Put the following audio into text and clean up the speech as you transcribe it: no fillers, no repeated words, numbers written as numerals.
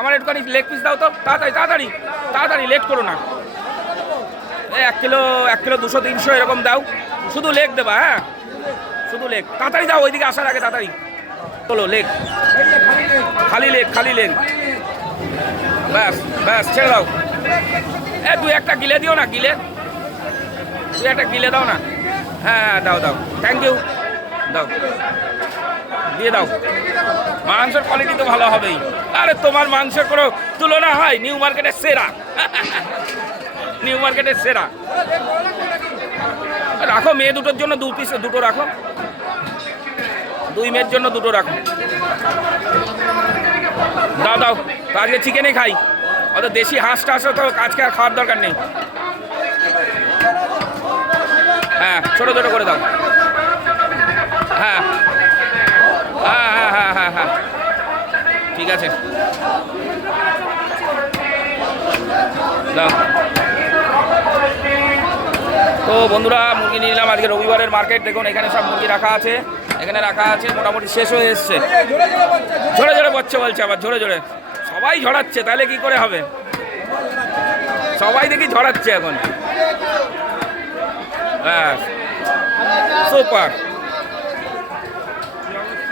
আমার একটুখানি leg piece দাও তো, তাড়াতাড়ি তাড়াতাড়ি তাড়াতাড়ি, লেট করো না। এই 1 কিলো 200 300 এরকম দাও, শুধু লেগ দেবা। হ্যাঁ শুধু লেগ, তাড়াতাড়ি দাও, ওইদিকে আসার আগে তাড়াতাড়ি বলো। লেগ, খালি লেগ, খালি লেগ, ব্যাস ব্যাস, ছেড়ে দাও। তুই একটা গিলে দিও না, গিলে, তুই একটা গিলে দাও না। হ্যাঁ হ্যাঁ দাও দাও, থ্যাংক ইউ, দাও, দিয়ে দাও। মাংসের কোয়ালিটি তো ভালো হবেই। আরে তোমার মাংসের কোনো তুলনা হয়? নিউ মার্কেটের সেরা, নিউ মার্কেটের সেরা। রাখো মেয়ে দুটোর জন্য 2 পিস, দুটো রাখো, 2 মেয়ের জন্য 2টো রাখো। দাও দাও, তো আজকে চিকেনই খাই, অত দেশি হাঁস টাঁসও তো আজকে আর খাওয়ার দরকার নেই। হ্যাঁ ছোটো ছোটো করে দাও। হ্যাঁ হ্যাঁ হ্যাঁ হ্যাঁ হ্যাঁ হ্যাঁ, ঠিক আছে দাও। তো বন্ধুরা, মুরগি নিয়ে নিলাম। আজকে রবিবারের মার্কেট, দেখুন এখানে সব মুরগি রাখা আছে, এখানে রাখা আছে, মোটামুটি শেষ হয়ে এসছে। ঝরে ঝরে পড়ছে বলছে, আবার ঝরে ঝরে, সবাই ঝরাচ্ছে, তাহলে কি করে হবে? সবাই দেখি ঝরাচ্ছে এখন। ব্যাস, সুপার।